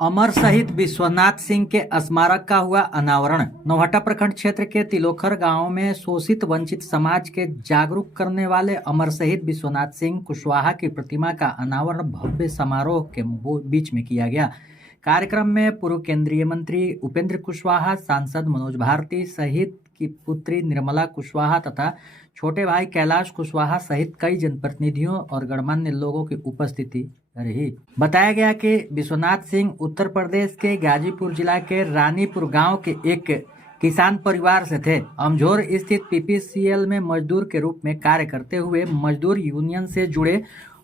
अमर शहीद विश्वनाथ सिंह के स्मारक का हुआ अनावरण। नौहट्टा प्रखंड क्षेत्र के तिलोखर गांव में शोषित वंचित समाज के जागरूक करने वाले अमर शहीद विश्वनाथ सिंह कुशवाहा की प्रतिमा का अनावरण भव्य समारोह के बीच में किया गया। कार्यक्रम में पूर्व केंद्रीय मंत्री उपेंद्र कुशवाहा, सांसद मनोज भारती, शहीद की पुत्री निर्मला कुशवाहा तथा छोटे भाई कैलाश कुशवाहा सहित कई जनप्रतिनिधियों और गणमान्य लोगों की उपस्थिति रही। बताया गया कि विश्वनाथ सिंह उत्तर प्रदेश के गाजीपुर जिला के रानीपुर गांव के एक किसान परिवार से थे। अमझोर स्थित पीपीसीएल में मजदूर के रूप में कार्य करते हुए मजदूर यूनियन से जुड़े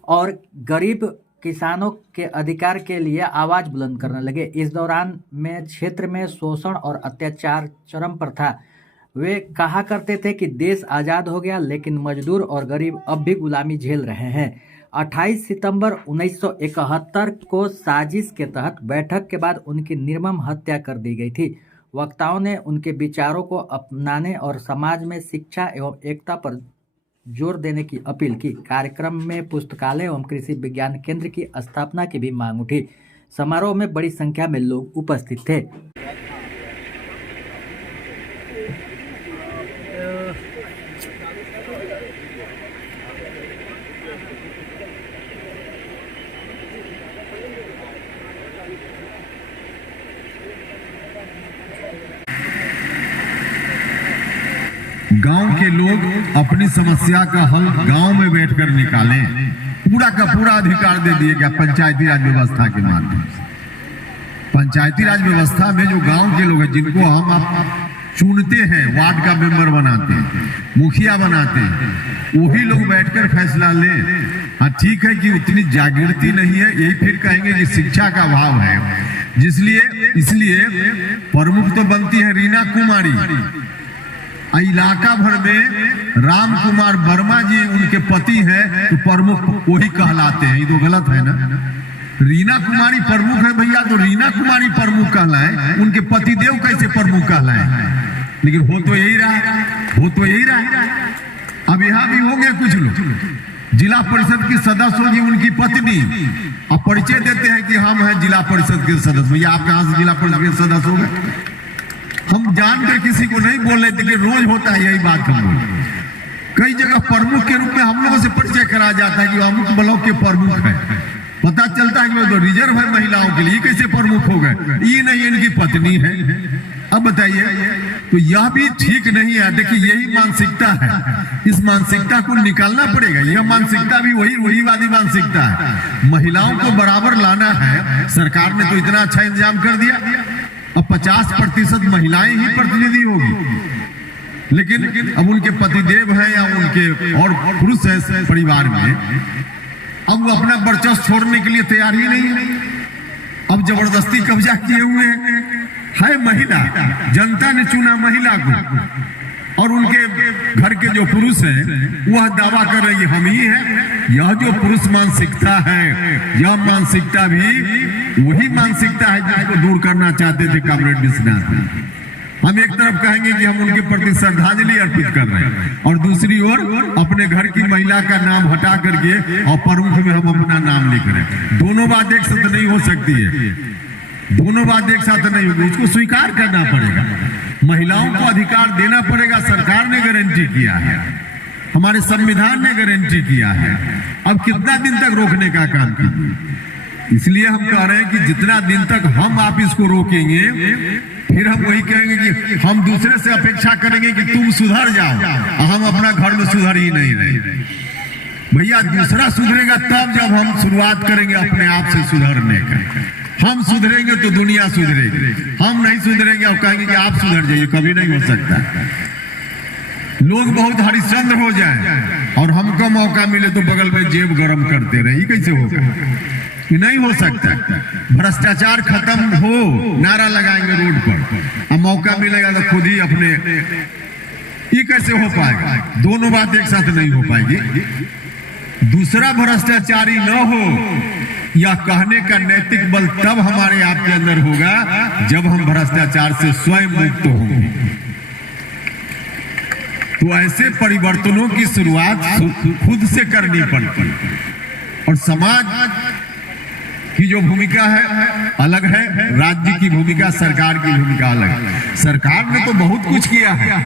और गरीब किसानों के अधिकार के लिए आवाज बुलंद करने लगे। इस दौरान में क्षेत्र में शोषण और अत्याचार चरम पर था। वे कहा करते थे कि देश आज़ाद हो गया, लेकिन मजदूर और गरीब अब भी गुलामी झेल रहे हैं। 28 सितंबर 1971 को साजिश के तहत बैठक के बाद उनकी निर्मम हत्या कर दी गई थी। वक्ताओं ने उनके विचारों को अपनाने और समाज में शिक्षा एवं एकता पर जोर देने की अपील की। कार्यक्रम में पुस्तकालय एवं कृषि विज्ञान केंद्र की स्थापना की भी मांग उठी। समारोह में बड़ी संख्या में लोग उपस्थित थे। गांव के लोग अपनी समस्या का हल गांव में बैठकर निकालें। पूरा का पूरा अधिकार दे दिए गया पंचायती राज व्यवस्था के माध्यम से। पंचायती राज व्यवस्था में जो गांव के लोग हैं, जिनको हम चुनते हैं, वार्ड का मेंबर बनाते हैं, मुखिया बनाते हैं, वही लोग बैठकर फैसला ले। हाँ, ठीक है कि उतनी जागृति नहीं है, यही फिर कहेंगे कि शिक्षा का अभाव है। इसलिए प्रमुख तो बनती है रीना कुमारी। इलाका भर में राम कुमार वर्मा जी उनके पति हैं, तो प्रमुख वही कहलाते हैं। ये तो गलत है ना। रीना कुमारी प्रमुख है भैया, तो रीना कुमारी प्रमुख कहलाए, उनके पति देव कैसे प्रमुख कहलाए? लेकिन हो तो यही रहा। अब यहाँ भी हो गए कुछ लोग जिला परिषद की सदस्य होगी उनकी पत्नी, अब परिचय देते हैं कि हम हैं जिला परिषद के सदस्य। भैया आप कहाँ से जिला परिषद के सदस्य हो गए? हम जानकर किसी को नहीं बोल रहे थे कि रोज होता है यही बात। हम कई जगह प्रमुख के रूप में हम लोगों से परिचय कराया जाता है कि अमुक ब्लॉक के प्रमुख है। पता चलता है कि वो तो रिजर्व है महिलाओं के लिए, कैसे प्रमुख हो गए? ये नहीं, इनकी पत्नी है। अब बताइए, तो यह भी ठीक नहीं है। देखिए, यही मानसिकता है, इस मानसिकता को निकालना पड़ेगा। यह मानसिकता भी वही रूढ़िवादी मानसिकता है। महिलाओं को बराबर लाना है। सरकार ने तो इतना अच्छा इंतजाम कर दिया, अब 50% महिलाएं ही प्रतिनिधि होगी। लेकिन अब उनके पतिदेव हैं या उनके और पुरुष है परिवार में, अब वो अपना वर्चस्व छोड़ने के लिए तैयार ही नहीं। अब जबरदस्ती कब्जा किए हुए है महिला। जनता ने चुना महिला को, और उनके घर के जो पुरुष हैं वह दावा कर रहे हैं हम ही हैं। यह जो पुरुष मानसिकता है, यह मानसिकता भी वही मानसिकता है जिसको दूर करना चाहते थे कॉमरेड विश्वनाथ। हम एक तरफ कहेंगे कि हम उनके प्रति श्रद्धांजलि अर्पित कर रहे हैं, और दूसरी ओर अपने घर की महिला का नाम हटा करके और प्रमुख में हम अपना नाम लिख रहे हैं। दोनों बात एक साथ नहीं हो सकती है, दोनों बात एक साथ नहीं होगी। उसको स्वीकार करना पड़ेगा, महिलाओं को अधिकार देना पड़ेगा। सरकार ने गारंटी किया है, हमारे संविधान ने गारंटी किया है। अब कितना दिन तक रोकने का काम कीजिए। इसलिए हम कह रहे हैं कि जितना दिन तक हम आप इसको रोकेंगे, फिर हम वही कहेंगे कि हम दूसरे से अपेक्षा करेंगे कि तुम सुधर जाओ, हम अपना घर में सुधर ही नहीं रहे। भैया, दूसरा सुधरेगा तब जब हम शुरुआत करेंगे अपने आप से सुधरने का। हम सुधरेंगे तो दुनिया सुधरेगी, हम नहीं सुधरेंगे और कहेंगे कि आप सुधर जाइए, कभी नहीं हो सकता। लोग बहुत हरिश्चंद्र हो जाए और हमको मौका मिले तो बगल में जेब गरम करते रहे, कैसे होगा? नहीं हो सकता। भ्रष्टाचार खत्म हो नारा लगाएंगे रोड पर, अब मौका मिलेगा तो खुद ही अपने, ये कैसे हो पाएगा? दोनों बात एक साथ नहीं हो पाएगी। दूसरा भ्रष्टाचारी न हो, यह कहने का नैतिक बल तब हमारे आपके अंदर होगा जब हम भ्रष्टाचार से स्वयं मुक्त होंगे। तो ऐसे परिवर्तनों की शुरुआत खुद से करनी पड़ती, और समाज की जो भूमिका है अलग है, राज्य की भूमिका, सरकार की भूमिका अलग है। सरकार ने तो बहुत कुछ किया है।